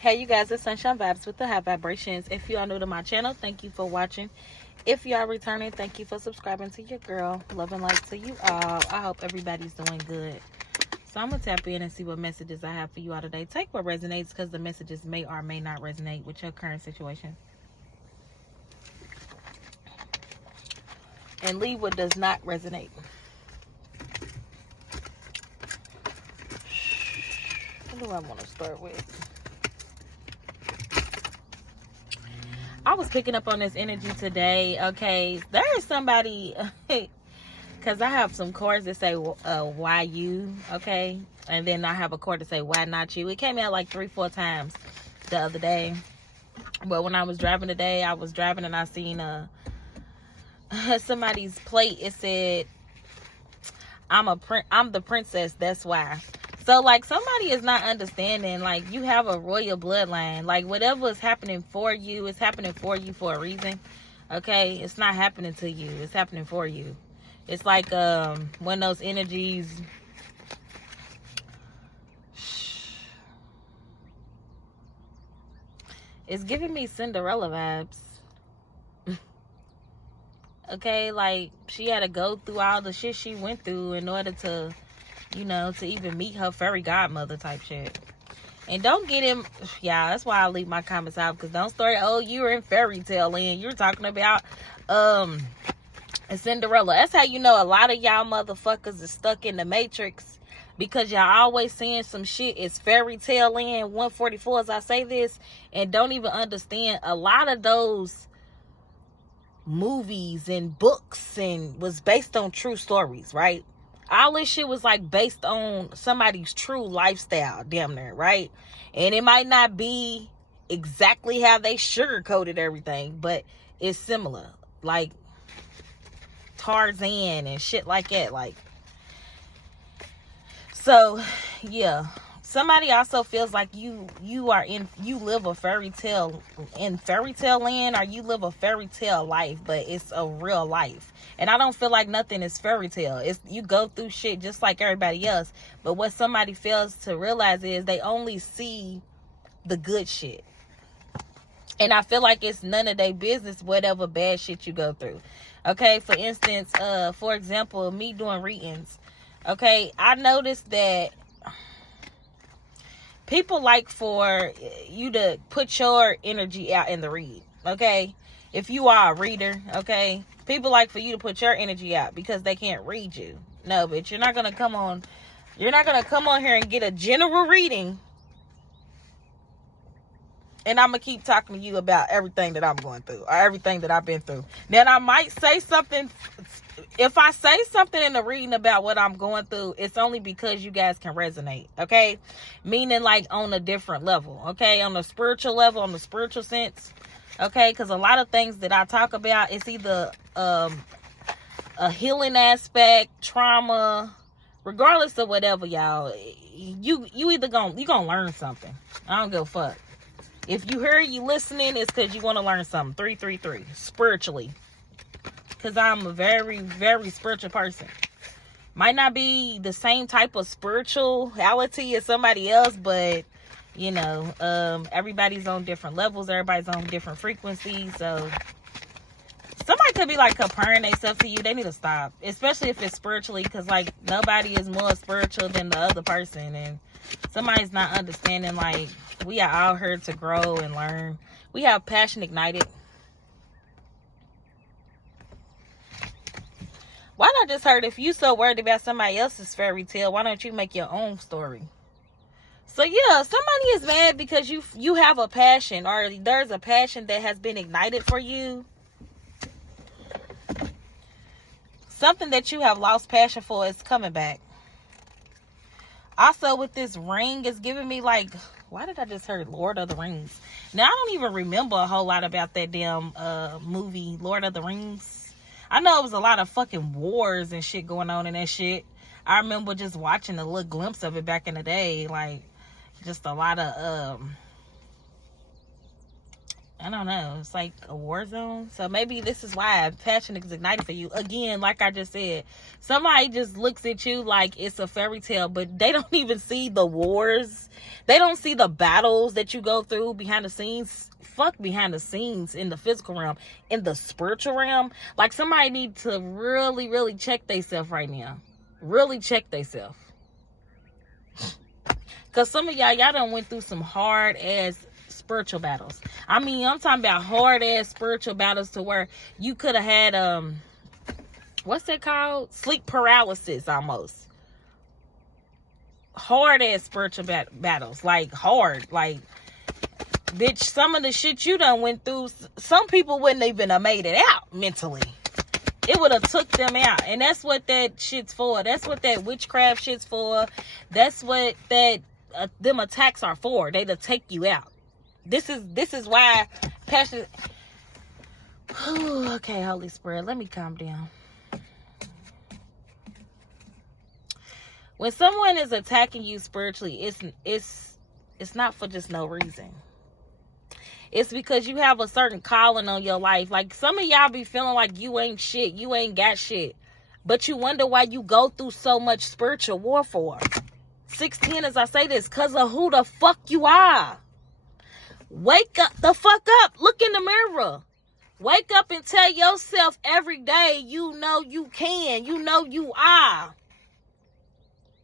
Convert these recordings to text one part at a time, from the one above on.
Hey you guys, it's Sunshine Vibes with the High Vibrations. If you are new to my channel, thank you for watching. If you are returning, thank you for subscribing to your girl. Love and light to you all. I hope everybody's doing good. So I'm going to tap in and see what messages I have for you all today. Take what resonates because the messages may or may not resonate with your current situation. And leave what does not resonate. What do I want to start with? I was picking up on this energy today. Okay, there is somebody, because I have some cards that say, why you, okay? And then I have a card that say, why not you? It came out like 3-4 times the other day. But when I was driving today, I was driving and I seen somebody's plate. It said, I'm the princess, that's why. So, like, somebody is not understanding, like, you have a royal bloodline. Like, whatever is happening for you, it's happening for you for a reason, okay? It's not happening to you. It's happening for you. It's like when those energies... It's giving me Cinderella vibes. Okay, like, she had to go through all the shit she went through in order to... you know, to even meet her fairy godmother type shit. And don't get him, yeah, that's why I leave my comments out, because don't start, oh, you're in fairy tale land. You're talking about Cinderella. That's how you know a lot of y'all motherfuckers is stuck in the matrix, because y'all always saying some shit is fairy tale land 144 as I say this, and don't even understand a lot of those movies and books and was based on true stories, right? All this shit was like based on somebody's true lifestyle, damn near, right? And it might not be exactly how they sugarcoated everything, but it's similar. Like Tarzan and shit like that. Like, so yeah. Somebody also feels like you live a fairy tale in fairy tale land, or you live a fairy tale life, but it's a real life. And I don't feel like nothing is fairy tale. It's, you go through shit just like everybody else. But what somebody fails to realize is they only see the good shit. And I feel like it's none of their business whatever bad shit you go through. Okay, for instance, for example, me doing readings. Okay, I noticed that people like for you to put your energy out in the read, okay? If you are a reader, okay? People like for you to put your energy out because they can't read you. No, bitch, you're not going to come on here and get a general reading. And I'm going to keep talking to you about everything that I'm going through or everything that I've been through. Then I might say something. If I say something in the reading about what I'm going through, it's only because you guys can resonate, okay? Meaning like on a different level, okay? On the spiritual level, on the spiritual sense, okay? Because a lot of things that I talk about, it's either a healing aspect, trauma, regardless of whatever, y'all. You either gonna learn something. I don't give a fuck. If you hear you listening, it's because you want to learn something. 333 spiritually. Because I'm a very, very spiritual person. Might not be the same type of spirituality as somebody else, but, you know, everybody's on different levels. Everybody's on different frequencies. So, somebody could be, like, comparing themselves to you. They need to stop. Especially if it's spiritually, because, like, nobody is more spiritual than the other person. And somebody's not understanding, like, we are all here to grow and learn. We have passion ignited. Why not just heard, if you so worried about somebody else's fairy tale, why don't you make your own story? So yeah, somebody is mad because you have a passion, or there's a passion that has been ignited for you. Something that you have lost passion for is coming back. Also with this ring, it's giving me like, why did I just heard Lord of the Rings? Now I don't even remember a whole lot about that damn movie, Lord of the Rings. I know it was a lot of fucking wars and shit going on in that shit. I remember just watching a little glimpse of it back in the day. Like, just a lot of I don't know. It's like a war zone. So maybe this is why passion is ignited for you. Again, like I just said, somebody just looks at you like it's a fairy tale, but they don't even see the wars. They don't see the battles that you go through behind the scenes. Fuck behind the scenes in the physical realm. In the spiritual realm. Like somebody need to really, really check themselves right now. Really check themselves. Because some of y'all done went through some hard ass spiritual battles. I mean, I'm talking about hard ass spiritual battles to where you could have had what's that called? Sleep paralysis almost. Hard ass spiritual battles. Like hard. Like, bitch, some of the shit you done went through, some people wouldn't even have made it out mentally. It would have took them out. And that's what that shit's for. That's what that witchcraft shit's for. That's what that them attacks are for. They to take you out. This is why passion. Okay, Holy Spirit, let me calm down. When someone is attacking you spiritually, it's not for just no reason. It's because you have a certain calling on your life. Like some of y'all be feeling like you ain't shit, you ain't got shit, but you wonder why you go through so much spiritual warfare. 16, as I say this, because of who the fuck you are. Wake up the fuck up. Look in the mirror. Wake up and tell yourself every day, you know you can. You know you are.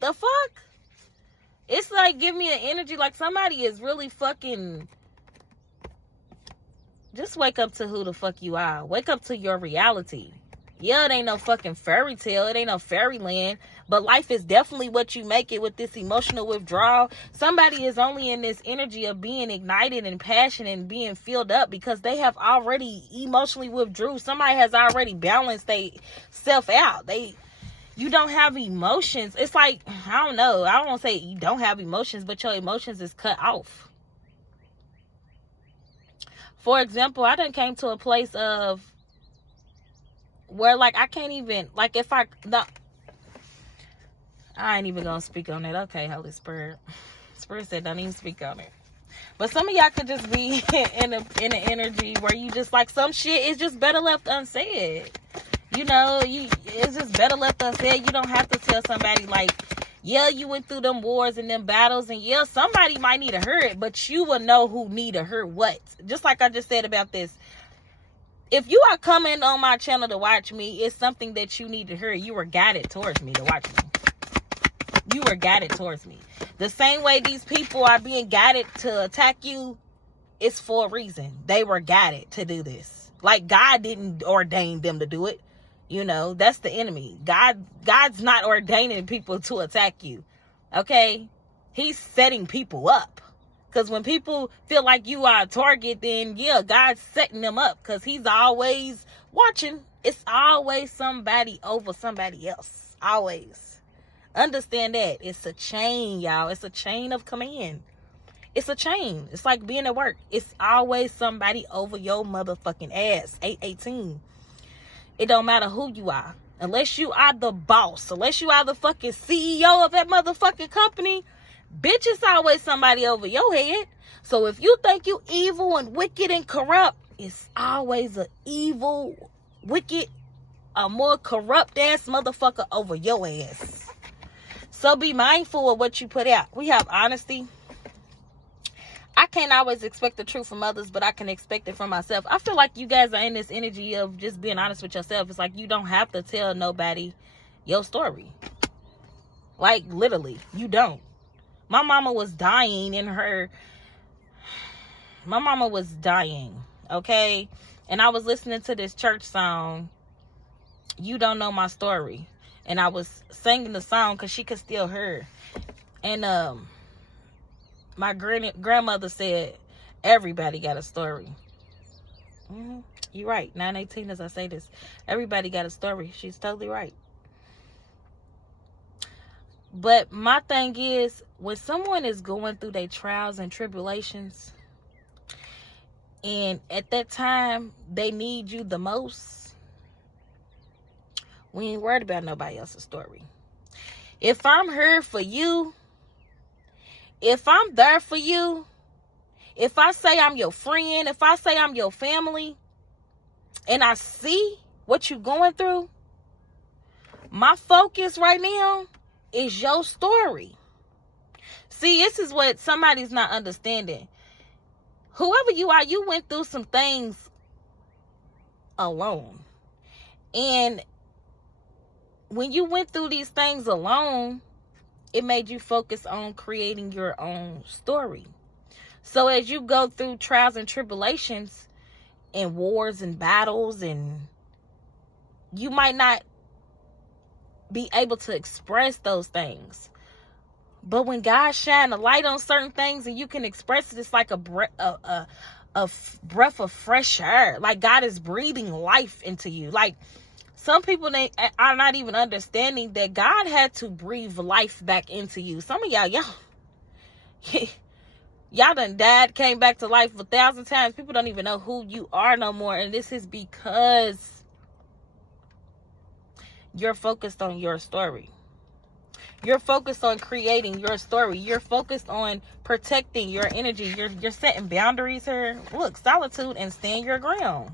The fuck? It's like, give me an energy like somebody is really fucking... Just wake up to who the fuck you are. Wake up to your reality. Yeah, it ain't no fucking fairy tale. It ain't no fairyland. But life is definitely what you make it with this emotional withdrawal. Somebody is only in this energy of being ignited and passionate and being filled up because they have already emotionally withdrew. Somebody has already balanced their self out. You don't have emotions. It's like, I don't know. I don't want to say you don't have emotions, but your emotions is cut off. For example, I done came to a place of where, like, I can't even, like, if I ain't even gonna speak on it. Okay, Holy Spirit. Spirit said don't even speak on it. But some of y'all could just be in an energy where you just, like, some shit is just better left unsaid. You know, it's just better left unsaid. You don't have to tell somebody, like, yeah, you went through them wars and them battles, and yeah, somebody might need to hear it, but you will know who need to hear what. Just like I just said about this. If you are coming on my channel to watch me, it's something that you need to hear. You were guided towards me to watch me. You were guided towards me. The same way these people are being guided to attack you, it's for a reason. They were guided to do this. Like, God didn't ordain them to do it. You know, that's the enemy. God's not ordaining people to attack you. Okay? He's setting people up. Because when people feel like you are a target, then yeah, God's setting them up. Because he's always watching. It's always somebody over somebody else. Always. Understand that. It's a chain, y'all. It's a chain of command. It's a chain. It's like being at work. It's always somebody over your motherfucking ass. 818. It don't matter who you are. Unless you are the boss. Unless you are the fucking CEO of that motherfucking company. Bitch, it's always somebody over your head. So if you think you evil and wicked and corrupt, it's always an evil, wicked, a more corrupt ass motherfucker over your ass. So be mindful of what you put out. We have honesty. I can't always expect the truth from others, but I can expect it from myself. I feel like you guys are in this energy of just being honest with yourself. It's like you don't have to tell nobody your story. Like, literally, you don't. My mama was dying, okay? And I was listening to this church song, You Don't Know My Story. And I was singing the song because she could still hear. And my grandmother said, everybody got a story. You're right. 918 as I say this. Everybody got a story. She's totally right. But my thing is, when someone is going through their trials and tribulations, and at that time, they need you the most, we ain't worried about nobody else's story. If I'm here for you, if I'm there for you, If I say I'm your friend, if I say I'm your family, and I see what you're going through, my focus right now is your story. See, this is what somebody's not understanding. Whoever you are, you went through some things alone. And when you went through these things alone, it made you focus on creating your own story. So as you go through trials and tribulations and wars and battles, and you might not be able to express those things, but when God shine a light on certain things and you can express it, it's like a breath of fresh air. Like God is breathing life into you. Like some people, they are not even understanding that God had to breathe life back into you. Some of y'all done died, came back to life 1,000 times. People don't even know who you are no more. And this is because you're focused on your story. You're focused on creating your story. You're focused on protecting your energy. You're setting boundaries here. Look, solitude and stand your ground.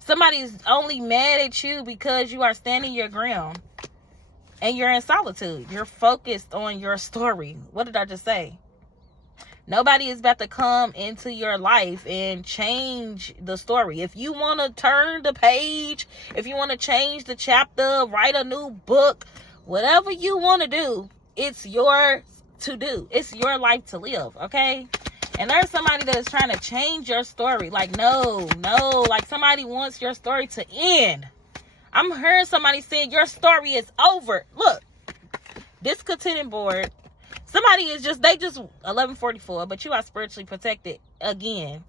Somebody's only mad at you because you are standing your ground and you're in solitude. You're focused on your story. What did I just say? Nobody is about to come into your life and change the story. If you want to turn the page, if you want to change the chapter, write a new book, whatever you want to do, it's yours to do. It's your life to live, okay? And there's somebody that is trying to change your story. Like, no. Like, somebody wants your story to end. I'm hearing somebody saying your story is over. Look, discontented board. Somebody is just 1144, but you are spiritually protected again.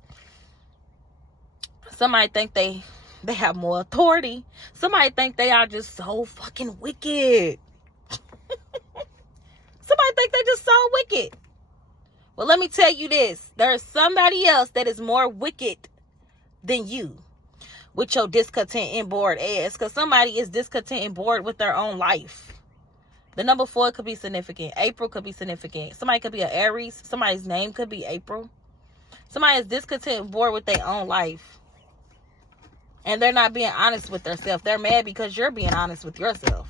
Somebody think they have more authority. Somebody think they are just so fucking wicked. Somebody think they just so wicked. Well, let me tell you this. There's somebody else that is more wicked than you with your discontent and bored ass. Because somebody is discontent and bored with their own life. The number 4 could be significant. April could be significant. Somebody could be an Aries. Somebody's name could be April. Somebody is discontent and bored with their own life. And they're not being honest with themselves. They're mad because you're being honest with yourself.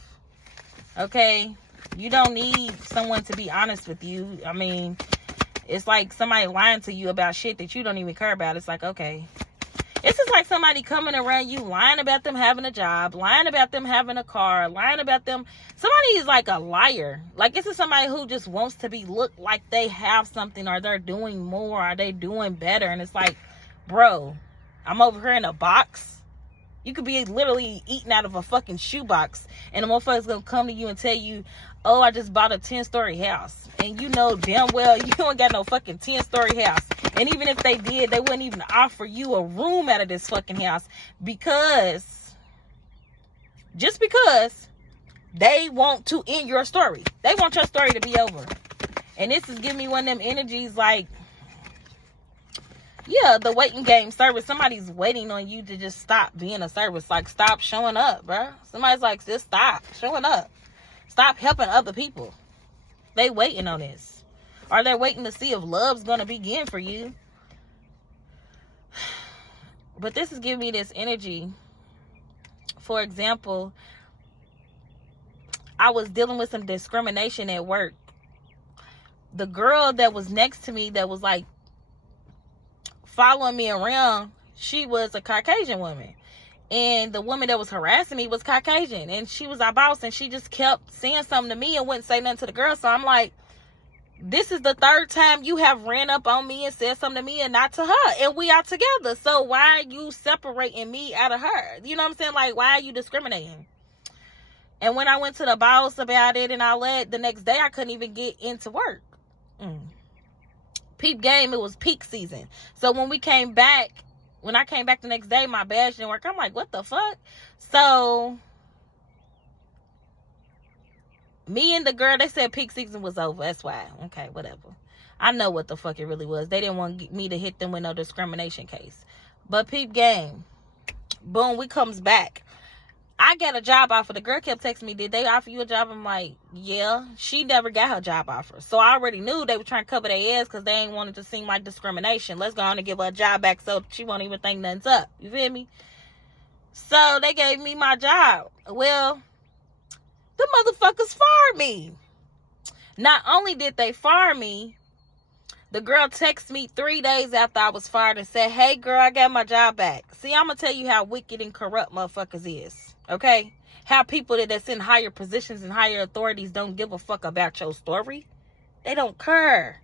Okay? You don't need someone to be honest with you. I mean, it's like somebody lying to you about shit that you don't even care about. It's like, okay. It's just like somebody coming around you, lying about them having a job, lying about them having a car, lying about them. Somebody is like a liar. Like, this is somebody who just wants to be look like they have something, or they're doing more, or they doing better. And it's like, bro, I'm over here in a box. You could be literally eating out of a fucking shoebox, and the motherfucker's gonna come to you and tell you, oh, I just bought a 10-story house. And you know damn well you don't got no fucking 10-story house. And even if they did, they wouldn't even offer you a room out of this fucking house, because they want to end your story. They want your story to be over. And this is giving me one of them energies like, yeah, the waiting game service. Somebody's waiting on you to just stop being a service. Like, stop showing up, bro. Somebody's like, just stop showing up. Stop helping other people. They waiting on this. Or they're waiting to see if love's going to begin for you. But this is giving me this energy. For example, I was dealing with some discrimination at work. The girl that was next to me that was like following me around, she was a Caucasian woman. And the woman that was harassing me was Caucasian. And she was our boss, and she just kept saying something to me and wouldn't say nothing to the girl. So I'm like, this is the 3rd time you have ran up on me and said something to me and not to her. And we are together. So why are you separating me out of her? You know what I'm saying? Like, why are you discriminating? And when I went to the boss about it and all that, the next day I couldn't even get into work. Peep game, it was peak season. So when I came back the next day, my badge didn't work. I'm like, what the fuck? So me and the girl, they said peak season was over. That's why. Okay, whatever. I know what the fuck it really was. They didn't want me to hit them with no discrimination case. But peep game. Boom, we comes back. I got a job offer. The girl kept texting me, did they offer you a job? I'm like, yeah. She never got her job offer. So I already knew they were trying to cover their ass because they ain't wanted to seem like discrimination. Let's go on and give her a job back so she won't even think nothing's up. You feel me? So they gave me my job. Well, the motherfuckers fired me. Not only did they fire me, the girl texted me 3 days after I was fired and said, hey, girl, I got my job back. See, I'm going to tell you how wicked and corrupt motherfuckers is, okay? How people that's in higher positions and higher authorities don't give a fuck about your story. They don't care.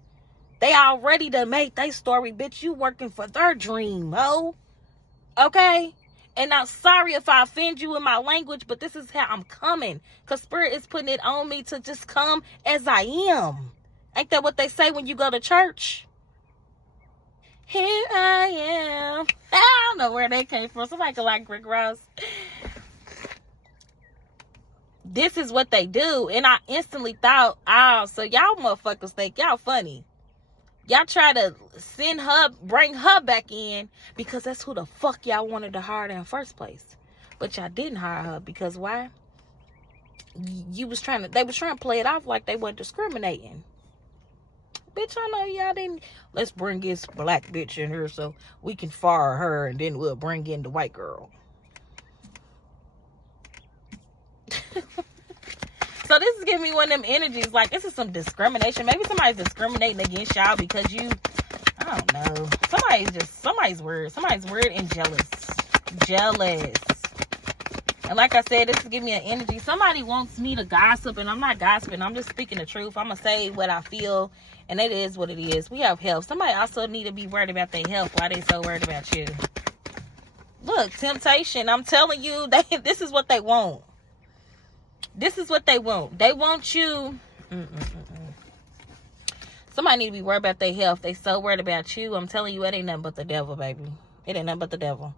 They already done made their story, bitch. You working for their dream, ho. Okay? And I'm sorry if I offend you in my language, but this is how I'm coming. Because Spirit is putting it on me to just come as I am. Ain't that what they say when you go to church? Here I am. I don't know where they came from. Somebody could like Rick Ross. This is what they do. And I instantly thought, oh, so y'all motherfuckers think y'all funny. Y'all try to send her, bring her back in because that's who the fuck y'all wanted to hire in the first place. But y'all didn't hire her because why? They was trying to play it off like they weren't discriminating. Bitch, I know y'all didn't. Let's bring this black bitch in here so we can fire her and then we'll bring in the white girl. So this is giving me one of them energies like this is some discrimination. Maybe somebody's discriminating against y'all because you, I don't know. Somebody's weird. Somebody's weird and jealous. And like I said, this is giving me an energy. Somebody wants me to gossip and I'm not gossiping. I'm just speaking the truth. I'm going to say what I feel and it is what it is. We have health. Somebody also need to be worried about their health. Why they so worried about you? Look, temptation. I'm telling you, this is what they want. This is what they want. They want you. Somebody need to be worried about their health. They so worried about you. I'm telling you, it ain't nothing but the devil, baby. It ain't nothing but the devil.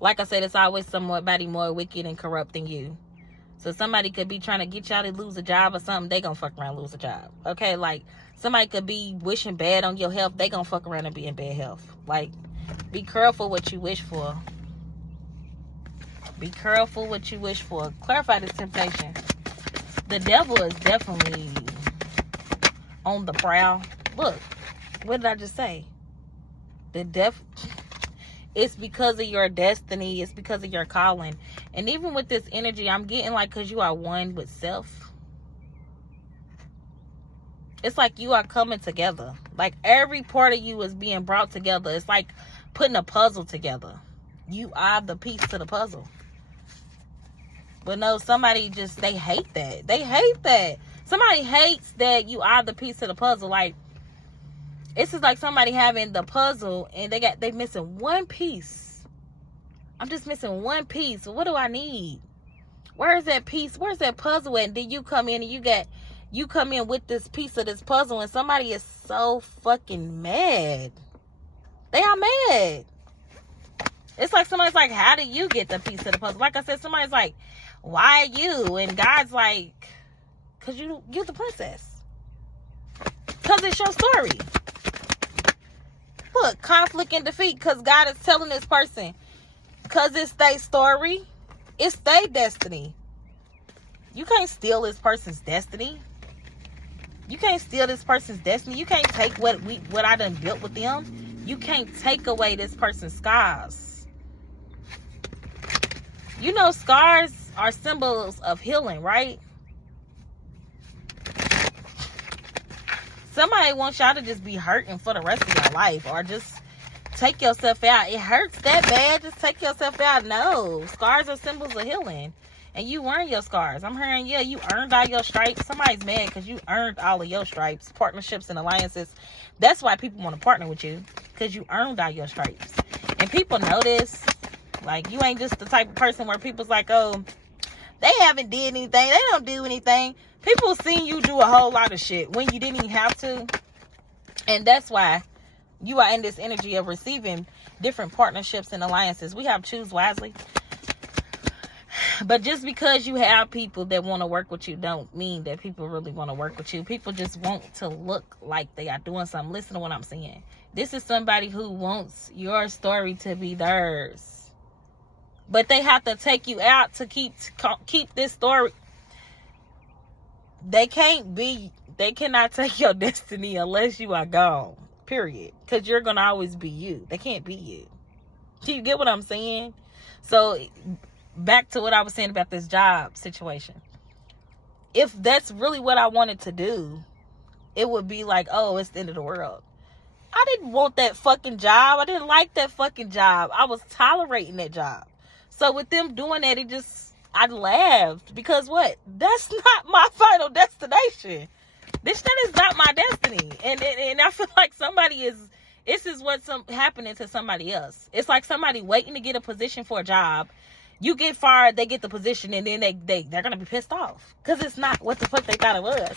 Like I said, it's always somebody more wicked and corrupt than you. So somebody could be trying to get y'all to lose a job or something. They gonna fuck around and lose a job. Okay, like somebody could be wishing bad on your health. They gonna fuck around and be in bad health. Like, be careful what you wish for. Be careful what you wish for. Clarify this temptation. The devil is definitely on the prowl. Look, what did I just say? It's because of your destiny. It's because of your calling. And even with this energy, I'm getting like, because you are one with self. It's like you are coming together. Like every part of you is being brought together. It's like putting a puzzle together. You are the piece to the puzzle. But no, somebody just, they hate that. They hate that. Somebody hates that you are the piece of the puzzle. Like, it's just like somebody having the puzzle and they missing one piece. I'm just missing one piece. So what do I need? Where's that piece? Where's that puzzle at? And then you come in and you come in with this piece of this puzzle and somebody is so fucking mad. They are mad. It's like somebody's like, how did you get the piece of the puzzle? Like I said, somebody's like, why you? And God's like, because you're the princess. Because it's your story. Look, conflict and defeat, because God is telling this person, because it's their story, it's their destiny. You can't steal this person's destiny. You can't steal this person's destiny. You can't take what I done built with them. You can't take away this person's scars. You know, scars are symbols of healing, right? Somebody wants y'all to just be hurting for the rest of your life or just take yourself out. It hurts that bad. Just take yourself out. No. Scars are symbols of healing. And you earned your scars. I'm hearing, yeah, you earned all your stripes. Somebody's mad because you earned all of your stripes, partnerships and alliances. That's why people want to partner with you, because you earned all your stripes. And people know this. Like, you ain't just the type of person where people's like, oh, they haven't did anything. They don't do anything. People seen you do a whole lot of shit when you didn't even have to. And that's why you are in this energy of receiving different partnerships and alliances. We have choose wisely. But just because you have people that want to work with you don't mean that people really want to work with you. People just want to look like they are doing something. Listen to what I'm saying. This is somebody who wants your story to be theirs. But they have to take you out to keep this story. They cannot take your destiny unless you are gone. Period. Because you're going to always be you. They can't be you. Do you get what I'm saying? So, back to what I was saying about this job situation. If that's really what I wanted to do, it would be like, oh, it's the end of the world. I didn't want that fucking job. I didn't like that fucking job. I was tolerating that job. So with them doing that, I laughed. Because what? That's not my final destination. That is not my destiny. And I feel like this is what's happening to somebody else. It's like somebody waiting to get a position for a job. You get fired, they get the position, and then they're going to be pissed off. Because it's not what the fuck they thought it was.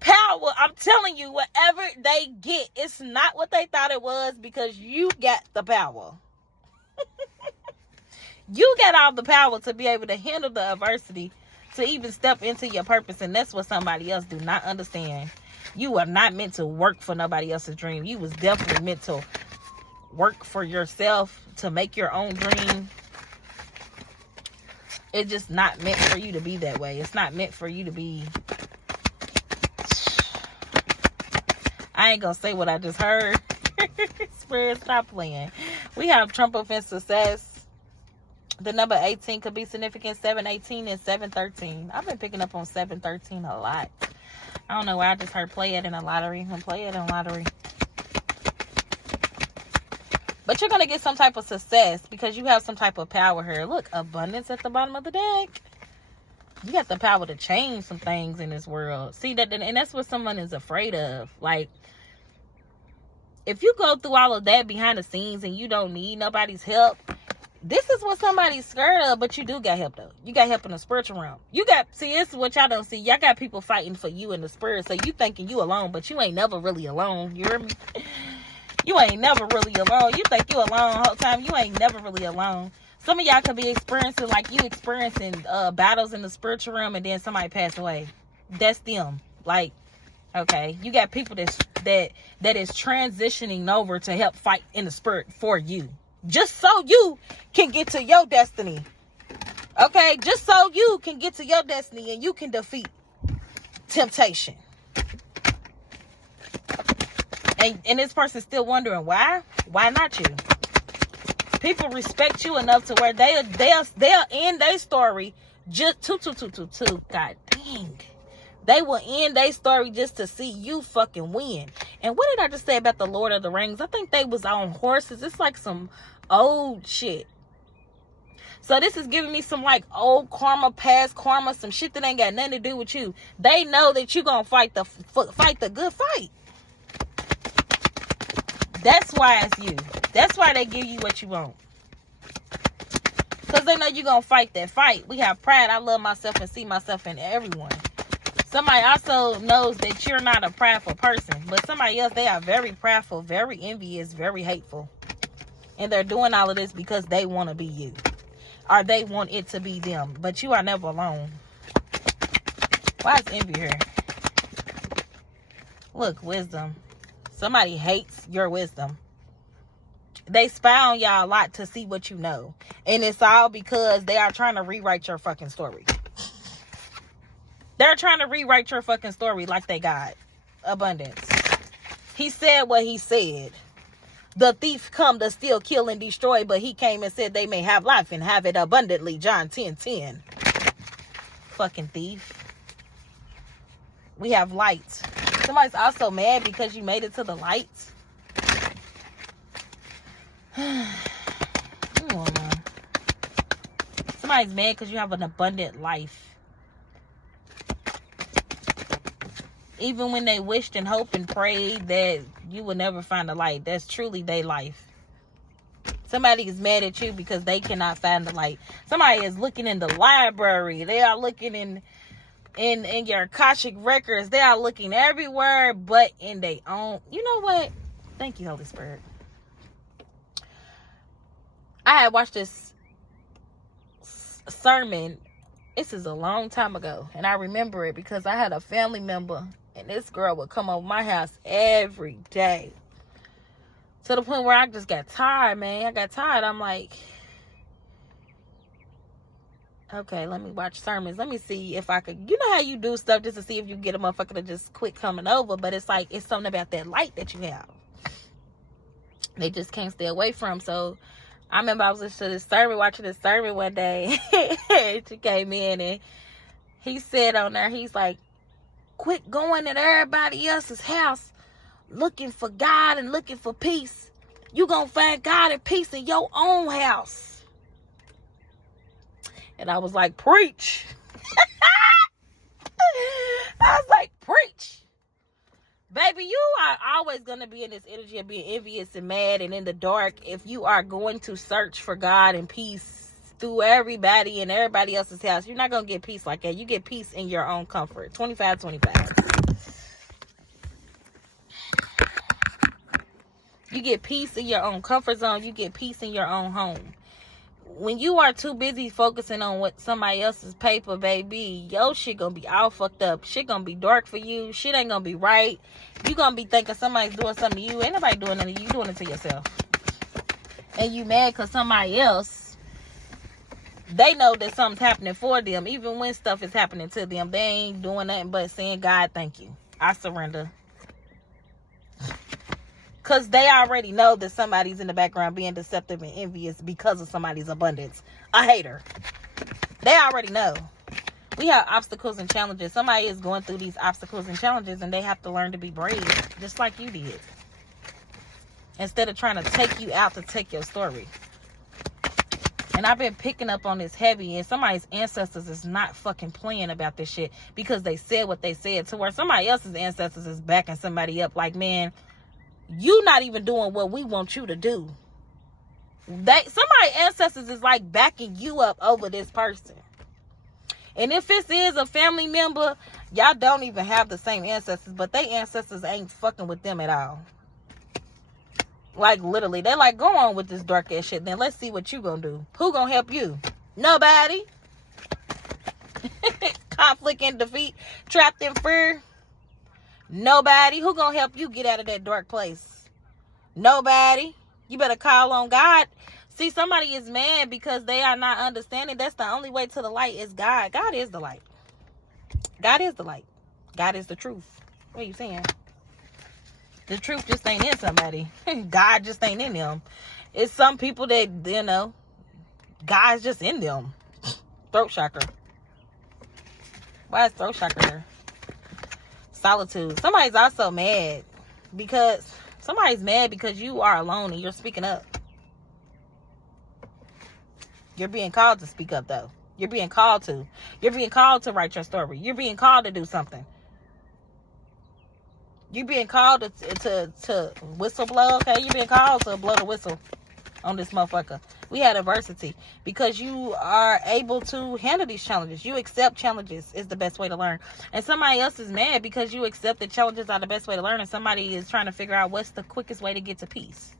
Power, I'm telling you, whatever they get, it's not what they thought it was, because you got the power. You got all the power to be able to handle the adversity, to even step into your purpose, and that's what somebody else do not understand. You are not meant to work for nobody else's dream. You was definitely meant to work for yourself, to make your own dream. It's just not meant for you to be that way. It's not meant for you to be... I ain't gonna say what I just heard. Spirit, stop playing. We have Trump offense success. The number 18 could be significant. 718 and 713. I've been picking up on 713 a lot. I don't know why I just heard play it in a lottery. Play it in a lottery. But you're gonna get some type of success because you have some type of power here. Look, abundance at the bottom of the deck. You got the power to change some things in this world. See that, and that's what someone is afraid of. Like, if you go through all of that behind the scenes and you don't need nobody's help, this is what somebody's scared of. But you do got help though. You got help in the spiritual realm. See, this is what y'all don't see. Y'all got people fighting for you in the spirit. So you thinking you alone, but you ain't never really alone. You hear me? You ain't never really alone. You think you alone the whole time. You ain't never really alone. Some of y'all could be experiencing battles in the spiritual realm, and then somebody passed away. That's them. Like, okay, you got people that is transitioning over to help fight in the spirit for you, just so you can get to your destiny. Okay, just so you can get to your destiny and you can defeat temptation. And this person's still wondering why? Why not you? People respect you enough to where they'll end their story just two. God dang. They will end their story just to see you fucking win. And what did I just say about the Lord of the Rings? I think they was on horses. It's like some old shit. So this is giving me some like old karma, past karma, some shit that ain't got nothing to do with you. They know that you gonna fight the good fight. That's why it's you. That's why they give you what you want. Because they know you're going to fight that fight. We have pride. I love myself and see myself in everyone. Somebody also knows that you're not a prideful person. But somebody else, they are very prideful, very envious, very hateful. And they're doing all of this because they want to be you. Or they want it to be them. But you are never alone. Why is envy here? Look, wisdom. Somebody hates your wisdom. They spy on y'all a lot to see what you know. And it's all because they are trying to rewrite your fucking story. They're trying to rewrite your fucking story like they got abundance. He said what he said. The thief come to steal, kill, and destroy, but he came and said they may have life and have it abundantly. John 10:10. Fucking thief. We have light. Somebody's also mad because you made it to the light. Somebody's mad because you have an abundant life. Even when they wished and hoped and prayed that you would never find the light. That's truly their life. Somebody is mad at you because they cannot find the light. Somebody is looking in the library. They are looking in your Akashic records. They are looking everywhere but in their own. You know what? Thank you, Holy Spirit. I had watched this sermon. This is a long time ago. And I remember it because I had a family member. And this girl would come over my house every day. To the point where I just got tired, man. I got tired. I'm like, Okay, let me watch sermons. Let me see if I could. You know how you do stuff just to see if you get a motherfucker to just quit coming over. But it's like, it's something about that light that you have. They just can't stay away from. So I remember I was listening to this sermon, watching this sermon one day. She came in and he said on there, he's like, quit going to everybody else's house looking for God and looking for peace. You gonna find God and peace in your own house. And I was like, preach. I was like, preach. Baby, you are always going to be in this energy of being envious and mad and in the dark if you are going to search for God and peace through everybody and everybody else's house. You're not going to get peace like that. You get peace in your own comfort. 25-25. You get peace in your own comfort zone. You get peace in your own home. When you are too busy focusing on what somebody else's paper, baby, your shit gonna be all fucked up. Shit gonna be dark for you. Shit ain't gonna be right. You gonna be thinking somebody's doing something to you. Ain't nobody doing nothing to you. You doing it to yourself. And you mad because somebody else, they know that something's happening for them. Even when stuff is happening to them, they ain't doing nothing but saying, God, thank you. I surrender. Because they already know that somebody's in the background being deceptive and envious because of somebody's abundance. A hater. They already know. We have obstacles and challenges. Somebody is going through these obstacles and challenges and they have to learn to be brave. Just like you did. Instead of trying to take you out to take your story. And I've been picking up on this heavy. And somebody's ancestors is not fucking playing about this shit. Because they said what they said. To where somebody else's ancestors is backing somebody up. Like, man, you not even doing what we want you to do. Somebody's ancestors is like backing you up over this person. And if this is a family member, y'all don't even have the same ancestors, but they ancestors ain't fucking with them at all. Like, literally, they're like, go on with this dark ass shit, then let's see what you gonna do. Who gonna help you? Nobody. Conflict and defeat, trapped in fear. Nobody. Who gonna help you get out of that dark place? Nobody. You better call on God. See, somebody is mad because they are not understanding. That's the only way to the light is God. God is the light. God is the light. God is the truth. What are you saying? The truth just ain't in somebody. God just ain't in them. It's some people that, you know, God's just in them. Throat chakra. Why is throat chakra there? Solitude. Somebody's also mad because you are alone and you're speaking up. You're being called to speak up, though. You're being called to. You're being called to write your story. You're being called to do something. You're being called to whistle blow, okay? You're being called to blow the whistle on this motherfucker. We had adversity because you are able to handle these challenges. You accept challenges is the best way to learn. And somebody else is mad because you accept that challenges are the best way to learn, and somebody is trying to figure out what's the quickest way to get to peace.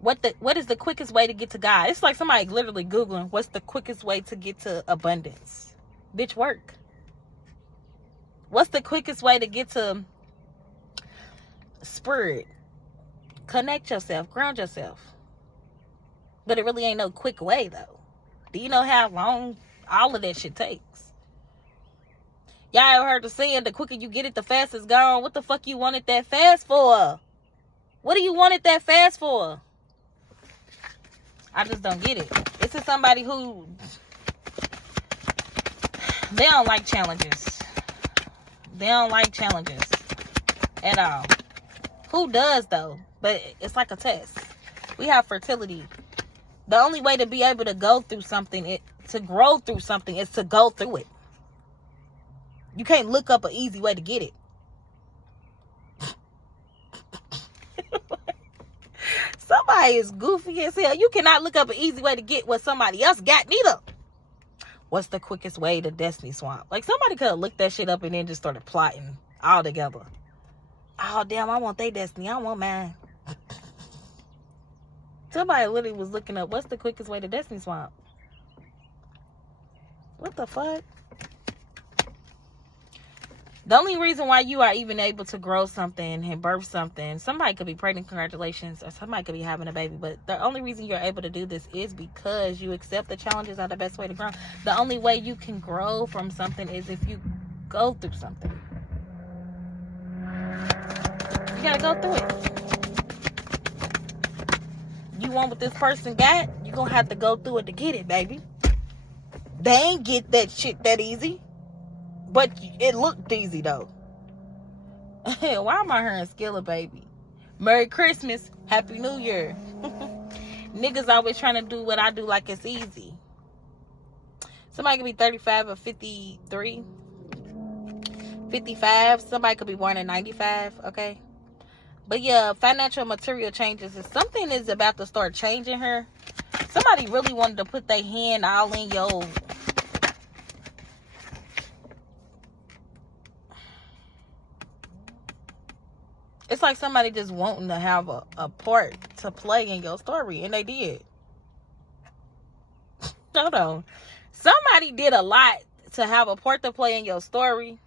What is the quickest way to get to God? It's like somebody literally Googling what's the quickest way to get to abundance. Bitch, work. What's the quickest way to get to spirit? Connect yourself, ground yourself. But it really ain't no quick way, though. Do you know how long all of that shit takes? Y'all ever heard the saying, the quicker you get it, the faster it's gone? What the fuck you wanted that fast for? What do you want it that fast for? I just don't get it. This is somebody who, they don't like challenges. They don't like challenges at all. Who does, though? But it's like a test. We have fertility. The only way to be able to go through something, to grow through something, is to go through it. You can't look up an easy way to get it. Somebody is goofy as hell. You cannot look up an easy way to get what somebody else got, neither. What's the quickest way to Destiny Swamp? Like, somebody could have looked that shit up and then just started plotting all together. Oh, damn, I want their destiny. I want mine. Somebody literally was looking up what's the quickest way to Destiny Swamp. What the fuck? The only reason why you are even able to grow something and birth something, somebody could be pregnant, congratulations, or somebody could be having a baby, but the only reason you're able to do this is because you accept the challenges are the best way to grow. The only way you can grow from something is if you go through something. You gotta go through it. You want what this person got, you're gonna have to go through it to get it, baby. They ain't get that shit that easy. But it looked easy, though. Why am I hearing Skilla, baby? Merry Christmas. Happy New Year. Niggas always trying to do what I do like it's easy. Somebody could be 35 or 53. 55. Somebody could be born in 95, okay? But yeah, financial material changes. If something is about to start changing her, somebody really wanted to put their hand all in your... It's like somebody just wanting to have a part to play in your story, and they did. Hold on. Somebody did a lot to have a part to play in your story,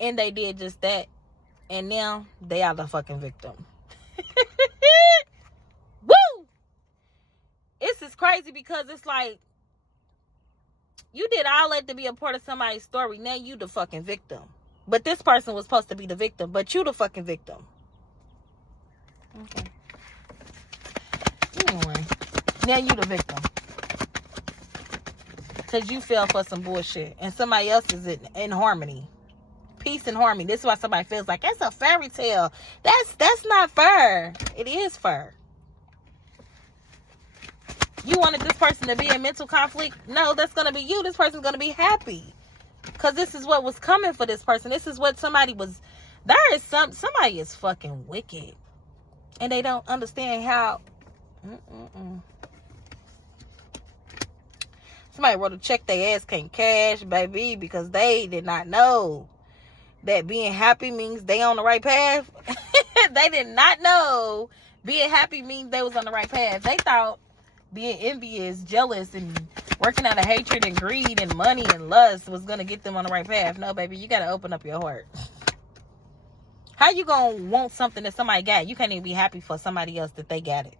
and they did just that. And now they are the fucking victim. Woo! This is crazy because it's like you did all that to be a part of somebody's story. Now you the fucking victim. But this person was supposed to be the victim, but you the fucking victim. Okay. Anyway, now you the victim. Because you fell for some bullshit. And somebody else is in harmony. Peace and harmony. This is why somebody feels like, that's a fairy tale. That's not fair. It is fair. You wanted this person to be in mental conflict? No, that's going to be you. This person's going to be happy. Because this is what was coming for this person. This is what somebody was... Somebody is fucking wicked. And they don't understand how... Somebody wrote a check their ass can't cash, baby, because they did not know that being happy means they on the right path. They did not know being happy means they was on the right path. They thought being envious, jealous, and working out of hatred and greed and money and lust was going to get them on the right path. No, baby, you got to open up your heart. How you going to want something that somebody got? You can't even be happy for somebody else that they got it.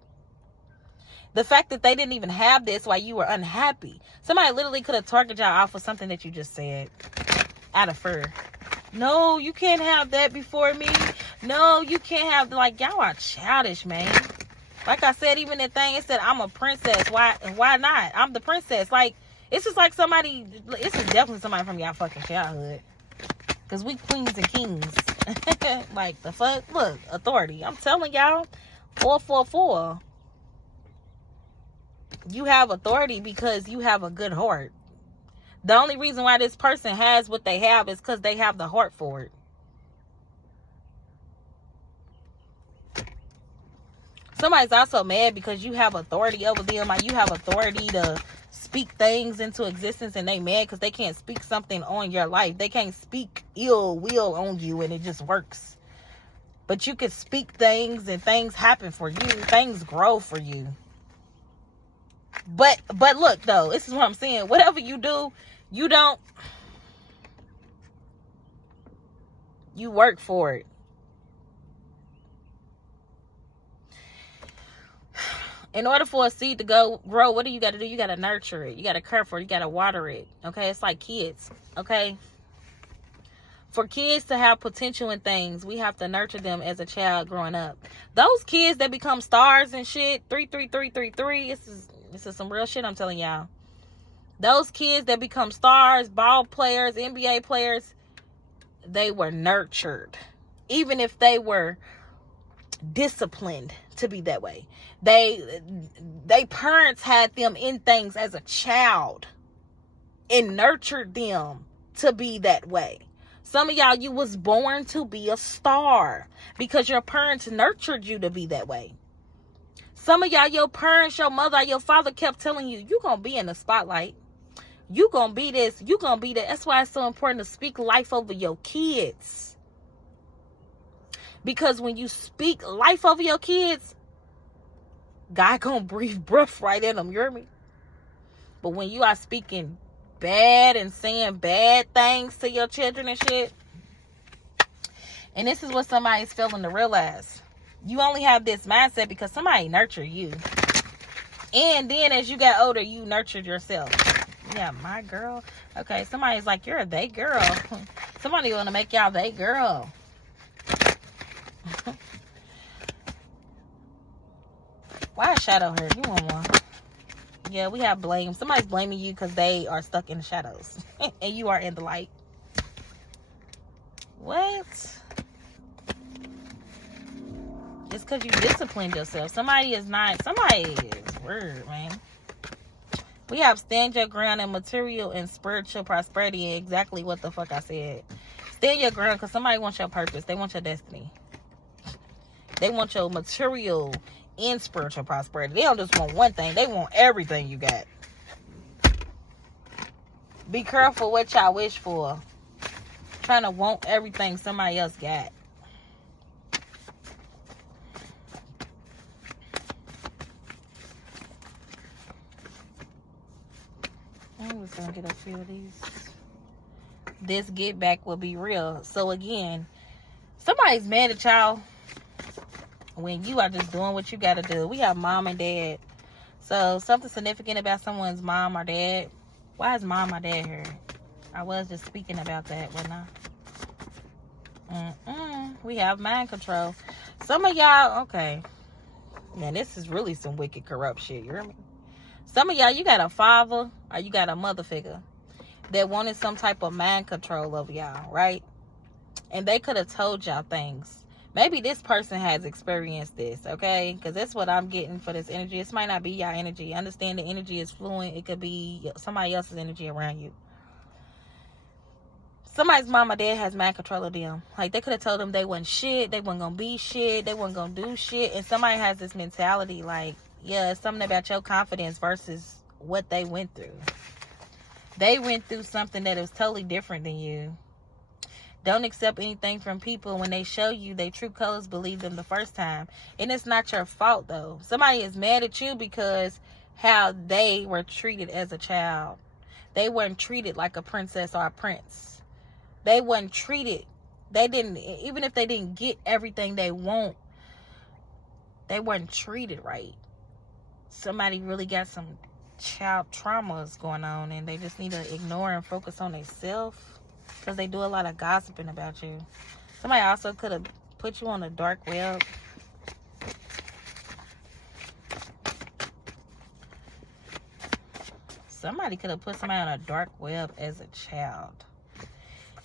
The fact that they didn't even have this while you were unhappy. Somebody literally could have targeted y'all off of something that you just said. Out of fear. No, you can't have that before me. No, you can't have... Like, y'all are childish, man. Like I said, even that thing, it said, I'm a princess. Why not? I'm the princess. Like, it's just like somebody... This is definitely somebody from y'all fucking childhood. Because we queens and kings. Like, the fuck? Look, authority. I'm telling y'all. 444. You have authority because you have a good heart. The only reason why this person has what they have is because they have the heart for it. Somebody's also mad because you have authority over them. Like you have authority to speak things into existence, and they mad because they can't speak something on your life. They can't speak ill will on you and it just works. But you can speak things and things happen for you. Things grow for you. But look though, this is what I'm saying. Whatever you do, you work for it. In order for a seed to grow, what do you got to do? You got to nurture it. You got to care for it. You got to water it. Okay? It's like kids. Okay? For kids to have potential in things, we have to nurture them as a child growing up. Those kids that become stars and shit, 33333, this is some real shit I'm telling y'all. Those kids that become stars, ball players, NBA players, they were nurtured. Even if they were disciplined to be that way. They parents had them in things as a child and nurtured them to be that way. Some of y'all, you was born to be a star because your parents nurtured you to be that way. Some of y'all, your parents, your mother, your father kept telling you, you're going to be in the spotlight. You're going to be this. You're going to be that. That's why it's so important to speak life over your kids. Because when you speak life over your kids, God gonna breathe breath right in them, you hear me? But when you are speaking bad and saying bad things to your children and shit, And this is what somebody's failing to realize. You only have this mindset because somebody nurtured you. And then as you got older, you nurtured yourself. Yeah, my girl. Okay, somebody's like, you're a they girl. Somebody want to make y'all they girl. Why is shadow here? You want one? Yeah, we have blame. Somebody's blaming you because they are stuck in the shadows. And you are in the light. What? It's because you disciplined yourself. Somebody is word, man. We have stand your ground in material and spiritual prosperity. Exactly what the fuck I said. Stand your ground because somebody wants your purpose. They want your destiny. They want your material and spiritual prosperity. They don't just want one thing. They want everything you got. Be careful what y'all wish for. Trying to want everything somebody else got. I'm just gonna get a few of these. This get back will be real. So again, somebody's mad at y'all when you are just doing what you gotta do. We have mom and dad. So something significant about someone's mom or dad. Why is mom or dad here? I was just speaking about that, wasn't I? We have mind control. Some of y'all, okay. Man, this is really some wicked, corrupt shit. You hear me? Some of y'all, you got a father or you got a mother figure that wanted some type of mind control over y'all, right? And they could have told y'all things. Maybe this person has experienced this, okay? Because that's what I'm getting for this energy. This might not be y'all energy. Understand the energy is fluent. It could be somebody else's energy around you. Somebody's mom or dad has mind control of them. Like, they could have told them they wasn't shit. They wasn't going to be shit. They wasn't going to do shit. And somebody has this mentality like, yeah, it's something about your confidence versus what they went through. They went through something that was totally different than you. Don't accept anything from people when they show you their true colors. Believe them the first time. And it's not your fault, though. Somebody is mad at you because how they were treated as a child. They weren't treated like a princess or a prince. They weren't treated. They didn't, even if they didn't get everything they want, they weren't treated right. Somebody really got some child traumas going on and they just need to ignore and focus on themselves because they do a lot of gossiping about you. Somebody also could have put you on the dark web. Somebody could have put somebody on a dark web as a child.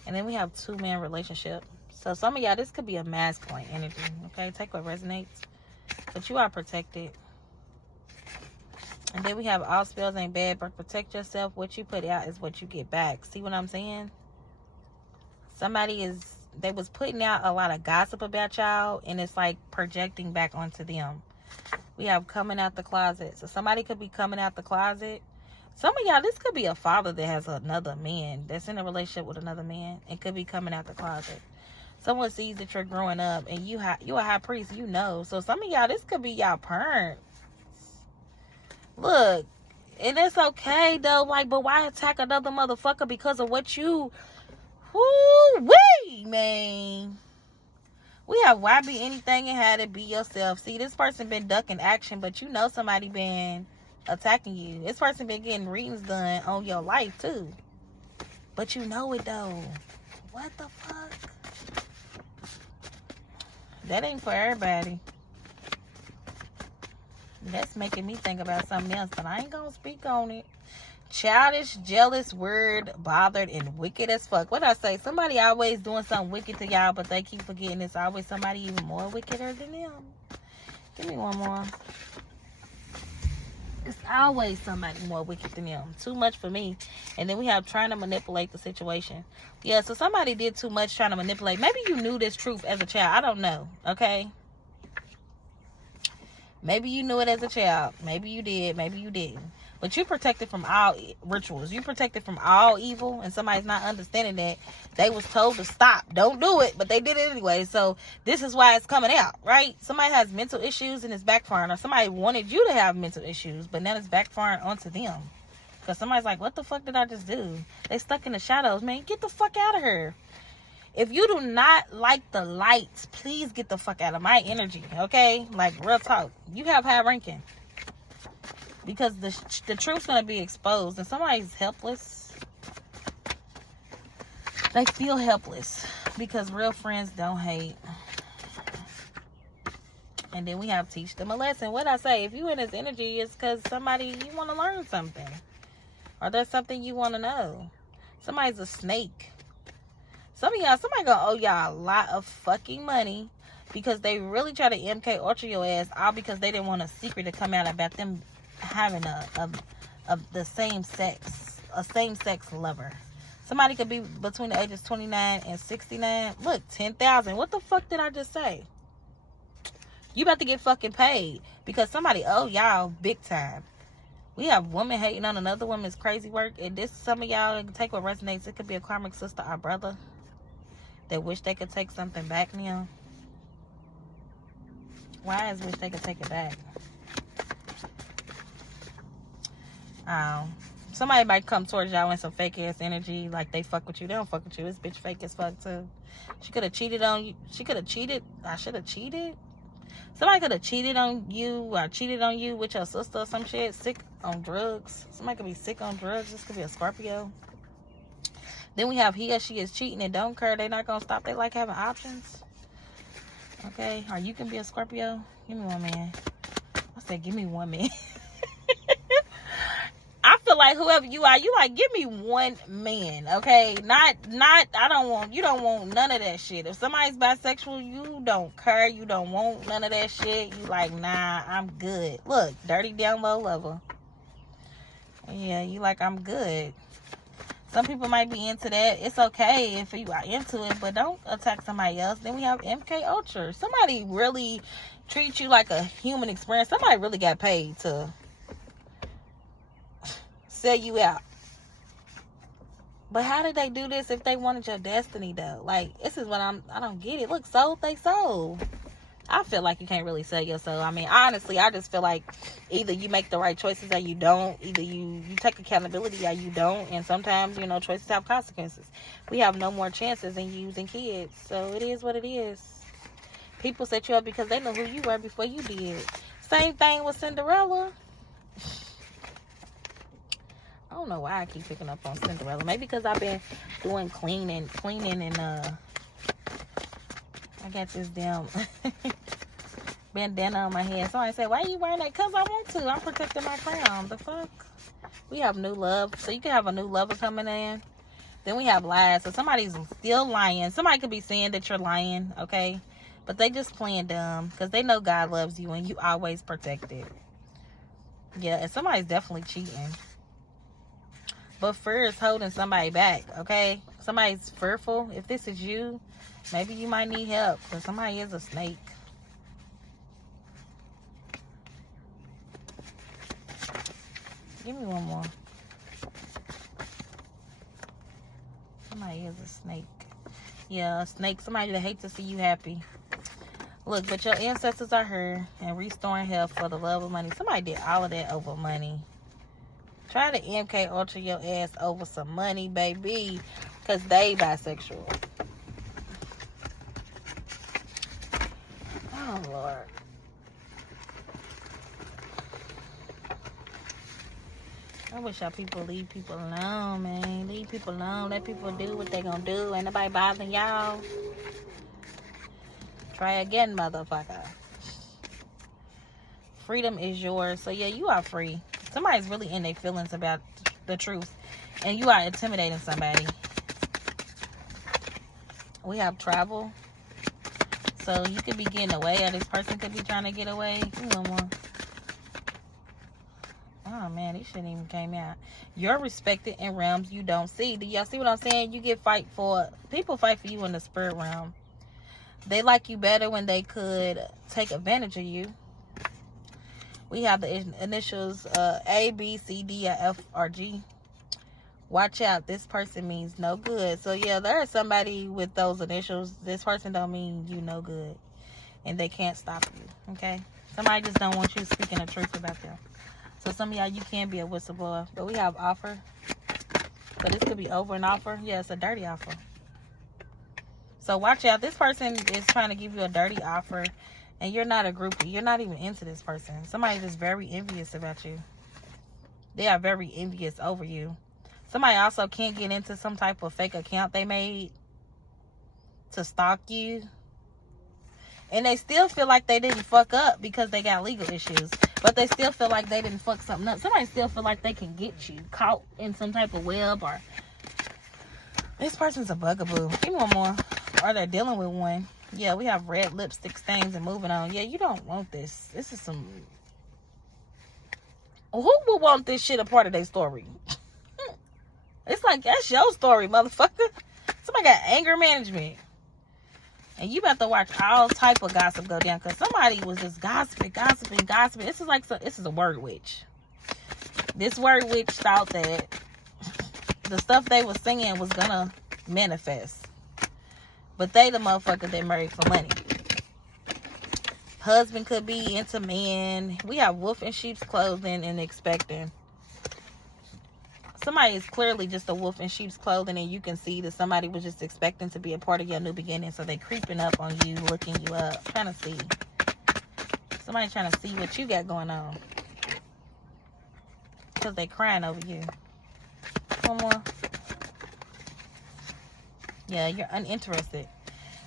And then we have two-man relationship. So some of y'all, this could be a masculine energy. Okay, take what resonates. But you are protected. And then we have all spells ain't bad, but protect yourself. What you put out is what you get back. See what I'm saying? They was putting out a lot of gossip about y'all, and it's like projecting back onto them. We have coming out the closet. So somebody could be coming out the closet. Some of y'all, this could be a father that has another man, that's in a relationship with another man, and could be coming out the closet. Someone sees that you're growing up, and you're a high priest, you know. So some of y'all, this could be y'all parents. Look, and it's okay though, like, but why attack another motherfucker because of what you, woo-wee, man. We have why be anything and how to be yourself. See, this person been ducking action, but you know somebody been attacking you. This person been getting readings done on your life too, but you know it though. What the fuck? That ain't for everybody. That's making me think about something else, but I ain't gonna speak on it. Childish, jealous, weird, bothered, and wicked as fuck. What I say? Somebody always doing something wicked to y'all, but they keep forgetting it's always somebody even more wickeder than them. Give me one more. It's always somebody more wicked than them. Too much for me. And then we have trying to manipulate the situation. Yeah, so somebody did too much trying to manipulate. Maybe you knew this truth as a child. I don't know. Okay? Maybe you knew it as a child. Maybe you did. Maybe you didn't. But you protected from all rituals. You protected from all evil. And somebody's not understanding that. They was told to stop. Don't do it. But they did it anyway. So this is why it's coming out. Right? Somebody has mental issues and it's backfiring. Or somebody wanted you to have mental issues. But now it's backfiring onto them. Because somebody's like, what the fuck did I just do? They stuck in the shadows. Man, get the fuck out of here. If you do not like the lights, please get the fuck out of my energy, okay? Like, real talk. You have high ranking. Because the truth's going to be exposed. And somebody's helpless. They feel helpless. Because real friends don't hate. And then we have teach them a lesson. What I say, if you in this energy, it's because you want to learn something. Or there's something you want to know. Somebody's a snake. Some of y'all, somebody gonna owe y'all a lot of fucking money because they really try to MK Ultra your ass, all because they didn't want a secret to come out about them having the same sex lover. Somebody could be between the ages 29 and 69. Look, 10,000. What the fuck did I just say? You about to get fucking paid because somebody owe y'all big time. We have women hating on another woman's crazy work, and this, some of y'all can take what resonates. It could be a karmic sister or brother that wish they could take something back now. Why is wish they could take it back? Somebody might come towards y'all in some fake ass energy, like they fuck with you. They don't fuck with you. This bitch fake as fuck too. She could have cheated on you. She could have cheated. I should have cheated. Somebody could have cheated on you or cheated on you with your sister or some shit. Sick on drugs. Somebody could be sick on drugs. This could be a Scorpio. Then we have he or she is cheating and don't care. They're not going to stop. They like having options. Okay. Or you can be a Scorpio. Give me one man. I said, give me one man. I feel like whoever you are, you like, give me one man, okay? You don't want none of that shit. If somebody's bisexual, you don't care. You don't want none of that shit. You like, nah, I'm good. Look, dirty down low level. Yeah, you like, I'm good. Some people might be into that. It's okay if you are into it, but don't attack somebody else. Then we have MK Ultra. Somebody really treats you like a human experience. Somebody really got paid to sell you out. But how did they do this if they wanted your destiny though? Like, this is what I don't get it. Look, sold they sold. I feel like you can't really sell your soul. I mean, honestly, I just feel like either you make the right choices or you don't. Either you take accountability or you don't. And sometimes, choices have consequences. We have no more chances than using kids. So it is what it is. People set you up because they know who you were before you did. Same thing with Cinderella. I don't know why I keep picking up on Cinderella. Maybe because I've been doing cleaning and I got this damn bandana on my head. Somebody said, why are you wearing that? Because I want to. I'm protecting my crown. The fuck? We have new love. So you can have a new lover coming in. Then we have lies. So somebody's still lying. Somebody could be saying that you're lying, okay? But they just playing dumb because they know God loves you and you always protected. Yeah, and somebody's definitely cheating. But fear is holding somebody back, okay? Somebody's fearful. If this is you, maybe you might need help because somebody is a snake. Give me one more. Somebody is a snake. Yeah, a snake. Somebody that hates to see you happy. Look, but your ancestors are here and restoring health for the love of money. Somebody did all of that over money. Try to MK Ultra your ass over some money, baby. Because they bisexual. Oh, Lord. I wish y'all people leave people alone, man. Leave people alone. Let people do what they gonna do. Ain't nobody bothering y'all. Try again, motherfucker. Freedom is yours. So, yeah, you are free. Somebody's really in their feelings about the truth. And you are intimidating somebody. We have travel. So you could be getting away or this person could be trying to get away. One more. Oh, man. These shouldn't even came out. You're respected in realms you don't see. Do y'all see what I'm saying? You get fight for... People fight for you in the spirit realm. They like you better when they could take advantage of you. We have the initials A, B, C, D, F, or G. Watch out. This person means no good. So, yeah, there's somebody with those initials. This person don't mean you no good. And they can't stop you. Okay? Somebody just don't want you speaking the truth about them. So, some of y'all, you can be a whistleblower. But we have offer. But this could be over an offer. Yeah, it's a dirty offer. So watch out. This person is trying to give you a dirty offer, and you're not a groupie. You're not even into this person. Somebody that's very envious about you. They are very envious over you. Somebody also can't get into some type of fake account they made to stalk you. And they still feel like they didn't fuck up because they got legal issues. But they still feel like they didn't fuck something up. Somebody still feel like they can get you caught in some type of web. Or this person's a bugaboo. Give me one more. Or they're dealing with one. Yeah, we have red lipstick stains and moving on. Yeah, you don't want this. This is some... Who would want this shit a part of their story? It's like, that's your story, motherfucker. Somebody got anger management. And you about to watch all type of gossip go down. Because somebody was just gossiping. This is a word witch. This word witch thought that the stuff they was singing was going to manifest. But they the motherfucker that married for money. Husband could be into man. We have wolf in sheep's clothing and expecting. Somebody is clearly just a wolf in sheep's clothing, and you can see that somebody was just expecting to be a part of your new beginning. So they creeping up on you, looking you up, trying to see. Somebody trying to see what you got going on. Because they crying over you. One more. Yeah, you're uninterested.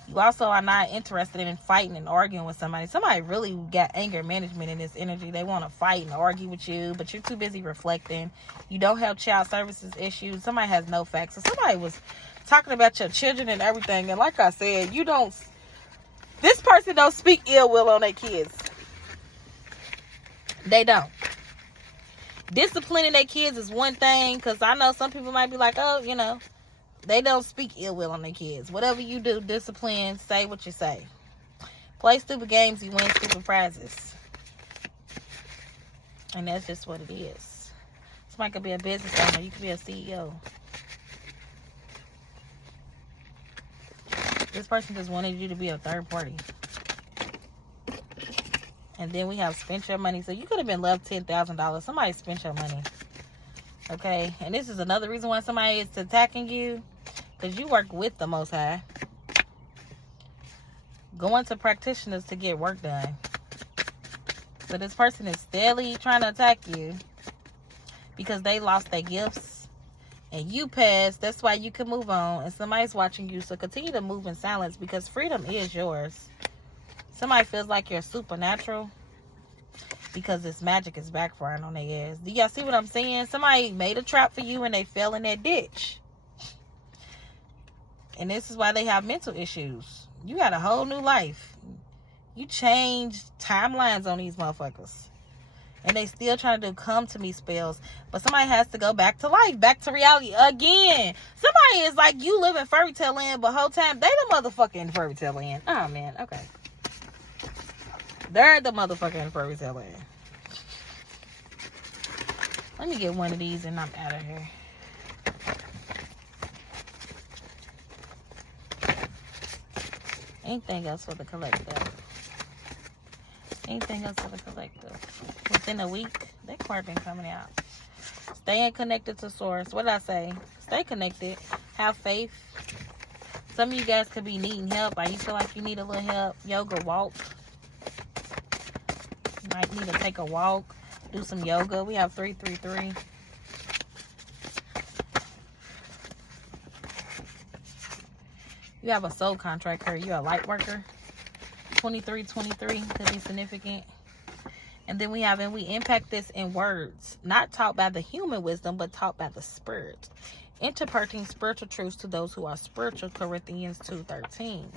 You also are not interested in fighting and arguing with somebody. Somebody really got anger management in this energy. They want to fight and argue with you, but you're too busy reflecting. You don't have child services issues. Somebody has no facts. So somebody was talking about your children and everything. And like I said, this person don't speak ill will on their kids. They don't. Disciplining their kids is one thing, because I know some people might be like, oh, they don't speak ill will on their kids. Whatever you do, discipline, say what you say. Play stupid games, you win stupid prizes. And that's just what it is. Somebody could be a business owner. You could be a CEO. This person just wanted you to be a third party. And then we have spent your money. So you could have been left $10,000. Somebody spent your money. Okay? And this is another reason why somebody is attacking you. Because you work with the Most High. Going to practitioners to get work done. So this person is steadily trying to attack you. Because they lost their gifts. And you passed. That's why you can move on. And somebody's watching you. So continue to move in silence. Because freedom is yours. Somebody feels like you're supernatural. Because this magic is backfiring on their ass. Do y'all see what I'm saying? Somebody made a trap for you and they fell in that ditch. And this is why they have mental issues. You got a whole new life. You changed timelines on these motherfuckers. And they still trying to do come to me spells. But somebody has to go back to life, back to reality again. Somebody is like, you live in fairy tale land, but whole time they the motherfucker in fairy tale land. Oh man, okay. They're the motherfucker in fairy tale land. Let me get one of these and I'm out of here. Anything else for the collective? Anything else for the collective? Within a week, that card been coming out. Staying connected to source. What did I say? Stay connected. Have faith. Some of you guys could be needing help. Or you feel like you need a little help. Yoga, walk. You might need to take a walk. Do some yoga. We have 333. You have a soul contract here. You're a light worker. 2323 could be significant. And then we have, and we impact this in words. Not taught by the human wisdom, but taught by the spirit. Interpreting spiritual truths to those who are spiritual. Corinthians 2:13.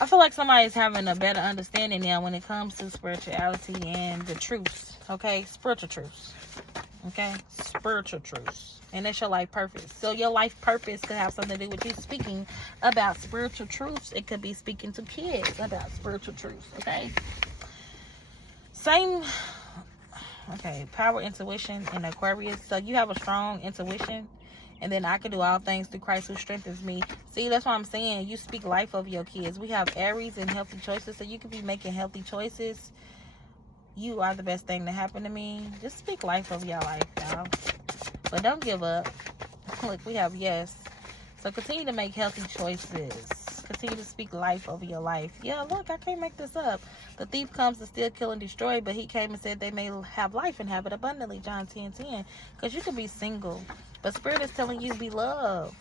I feel like somebody's having a better understanding now when it comes to spirituality and the truths. Okay? Spiritual truths. Okay? Spiritual truths. And that's your life purpose. So your life purpose could have something to do with you speaking about spiritual truths. It could be speaking to kids about spiritual truths. Okay? Same. Okay. Power, intuition, and Aquarius. So you have a strong intuition. And then I can do all things through Christ who strengthens me. See, that's what I'm saying. You speak life over your kids. We have Aries and healthy choices. So you could be making healthy choices. You are the best thing to happen to me. Just speak life over your life, y'all. But don't give up. Look, we have yes. So continue to make healthy choices. Continue to speak life over your life. Yeah, look, I can't make this up. The thief comes to steal, kill, and destroy, but he came and said they may have life and have it abundantly. John 10:10. Because you could be single, but Spirit is telling you, be loved.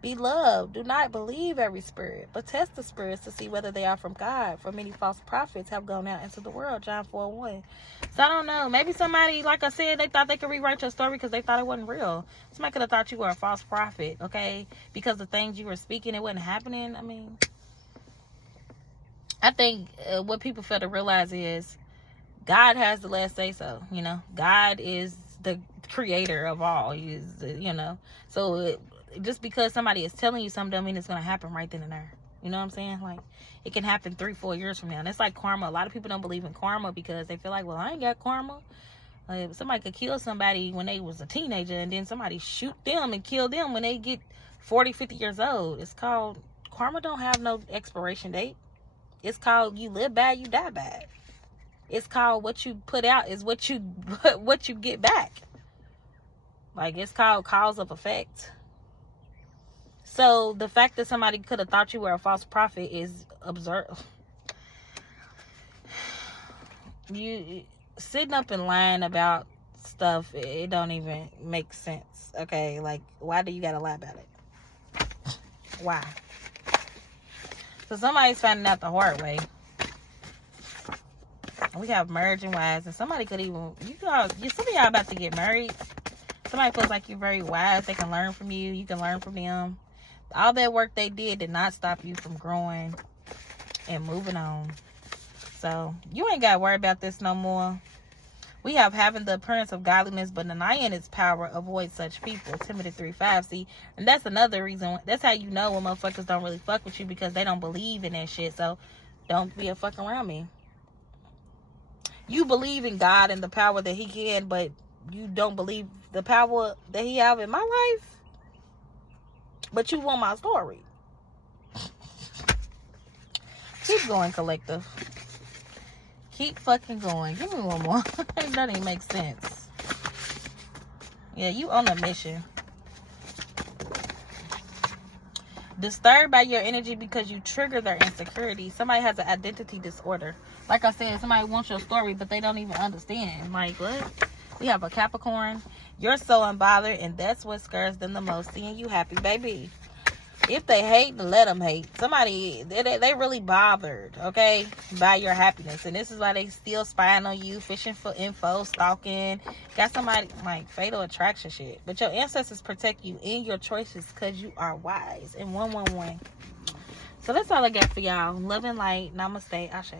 Be loved. Do not believe every spirit, but test the spirits to see whether they are from God. For many false prophets have gone out into the world. John 4:1. So I don't know. Maybe somebody, like I said, they thought they could rewrite your story because they thought it wasn't real. Somebody could have thought you were a false prophet, okay? Because the things you were speaking, it wasn't happening. I mean, I think what people fail to realize is God has the last say so. You know, God is the creator of all. He is, you know, so just because somebody is telling you something don't mean it's going to happen right then and there. You know what I'm saying? Like, it can happen 3-4 years from now. And it's like karma. A lot of people don't believe in karma because they feel like, well, I ain't got karma. Somebody could kill somebody when they was a teenager and then somebody shoot them and kill them when they get 40, 50 years old. It's called, karma don't have no expiration date. It's called, you live bad, you die bad. It's called, what you put out is what you get back. Like, it's called cause of effect. So the fact that somebody could have thought you were a false prophet is absurd. You sitting up and lying about stuff, it don't even make sense. Okay, like, why do you gotta lie about it? Why? So somebody's finding out the hard way. We have marriage and wives, and somebody could even, some of y'all about to get married. Somebody feels like you're very wise. They can learn from you. You can learn from them. All that work they did not stop you from growing and moving on. So you ain't got to worry about this no more. We have having the appearance of godliness, but denying its power. Avoid such people. Timothy 3:5. See, and that's another reason. That's how you know when motherfuckers don't really fuck with you, because they don't believe in that shit. So don't be a fuck around me. You believe in God and the power that he can, but you don't believe the power that he have in my life. But you want my story. Keep going, collective. Keep fucking going. Give me one more. That doesn't even make sense. Yeah, you on a mission. Disturbed by your energy because you trigger their insecurity. Somebody has an identity disorder. Like I said, somebody wants your story, but they don't even understand. Like, what? We have a Capricorn. You're so unbothered, and that's what scares them the most. Seeing you happy, baby. If they hate, let them hate. Somebody, they really bothered, okay, by your happiness. And this is why they still spying on you, fishing for info, stalking. Got somebody, like, fatal attraction shit. But your ancestors protect you in your choices because you are wise. And 111. So that's all I got for y'all. Love and light. Namaste. Ashe.